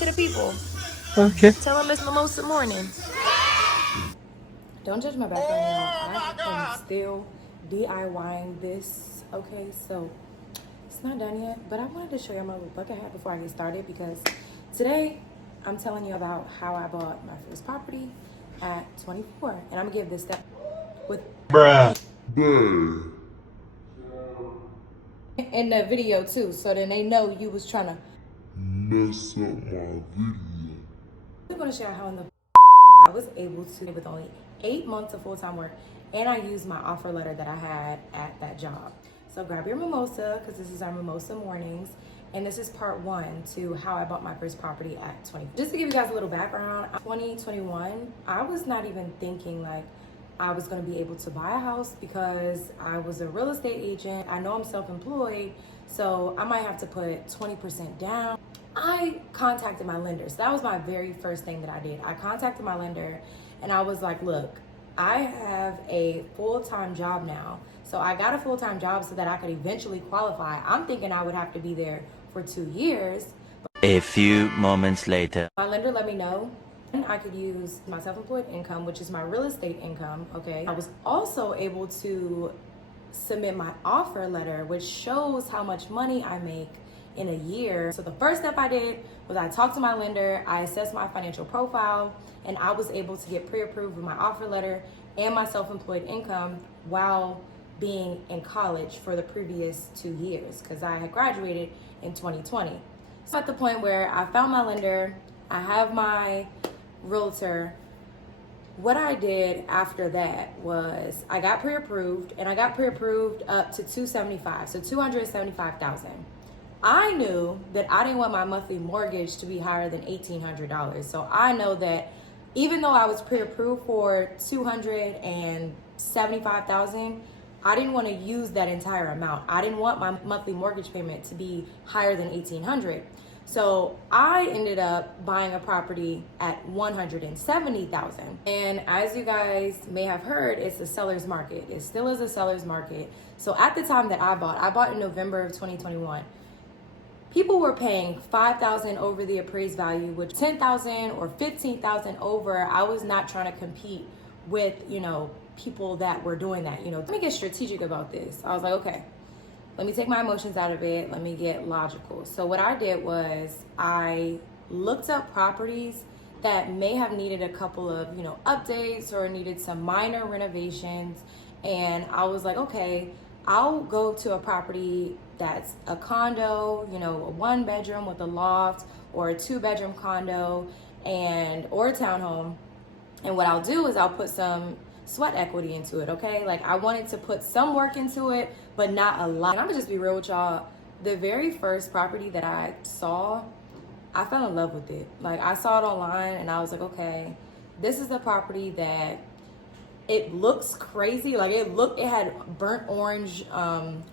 to the people. Okay. Tell them it's mimosa morning. Don't judge my background, y'all. I am still DIYing this, okay? So it's not done yet, but I wanted to show you my little bucket hat before I get started because today I'm telling you about how I bought my first property at 24. And I'm gonna give this step with Bruh. in the video too, so then they know you was trying to Mess up my video. I'm gonna share how in the I was able to, with only 8 months of full-time work, and I used my offer letter that I had at that job. So grab your mimosa, because this is our mimosa mornings, and this is part 1 to how I bought my first property at 20. Just to give you guys a little background, 2021, I was not even thinking like I was gonna be able to buy a house because I was a real estate agent. I know I'm self-employed, so I might have to put 20% down. I contacted my lender. So that was my very first thing that I did. I contacted my lender and I was like, look, I have a full-time job now. So I got a full-time job so that I could eventually qualify. I'm thinking I would have to be there for 2 years. A few moments later. My lender let me know I could use my self-employed income, which is my real estate income, okay? I was also able to submit my offer letter, which shows how much money I make in a year. So the first step I did was I talked to my lender, I assessed my financial profile, and I was able to get pre-approved with my offer letter and my self-employed income while being in college for the previous 2 years because I had graduated in 2020. So at the point where I found my lender, I have my realtor. What I did after that was I got pre-approved, and I got pre-approved up to $275,000, so $275,000. I knew that I didn't want my monthly mortgage to be higher than $1,800. So I know that even though I was pre-approved for $275,000, I didn't want to use that entire amount. I didn't want my monthly mortgage payment to be higher than $1,800. So I ended up buying a property at $170,000. And as you guys may have heard, it's a seller's market. It still is a seller's market. So at the time that I bought in November of 2021. People were paying $5,000 over the appraised value, which $10,000 or $15,000 over. I was not trying to compete with, people that were doing that. Let me get strategic about this. I was like, okay, let me take my emotions out of it. Let me get logical. So what I did was I looked up properties that may have needed a couple of, updates or needed some minor renovations. And I was like, okay, I'll go to a property that's a condo, a 1-bedroom with a loft, or a 2-bedroom condo or a townhome. And what I'll do is I'll put some sweat equity into it, okay? Like I wanted to put some work into it, but not a lot. And I'm gonna just be real with y'all. The very first property that I saw, I fell in love with it. Like I saw it online and I was like, okay, this is the property that it looks crazy. Like it had burnt orange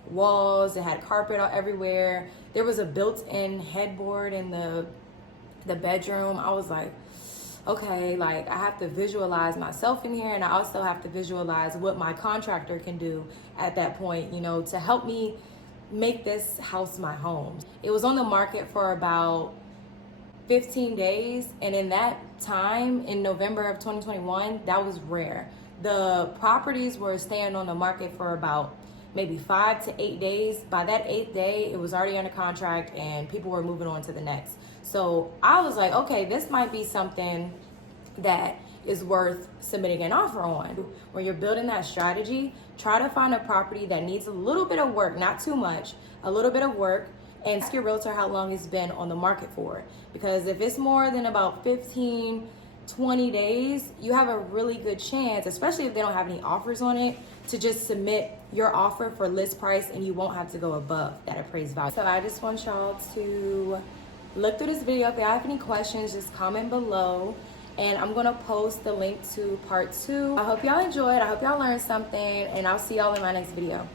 walls. It had carpet everywhere. There was a built-in headboard in the bedroom. I was like, okay, like I have to visualize myself in here, and I also have to visualize what my contractor can do at that point, to help me make this house my home. It was on the market for about 15 days, and in that time, in November of 2021, that was rare. The properties were staying on the market for about maybe 5 to 8 days. By that 8th day, it was already under contract and people were moving on to the next. So I was like, okay, this might be something that is worth submitting an offer on. When you're building that strategy, try to find a property that needs a little bit of work, not too much, a little bit of work, and ask your realtor how long it's been on the market for. Because if it's more than about 15, 20 days, you have a really good chance, especially if they don't have any offers on it, to just submit your offer for list price and you won't have to go above that appraised value. So I just want y'all to look through this video. If you have any questions, just comment below. And I'm gonna post the link to part 2. I hope y'all enjoyed. I hope y'all learned something, and I'll see y'all in my next video.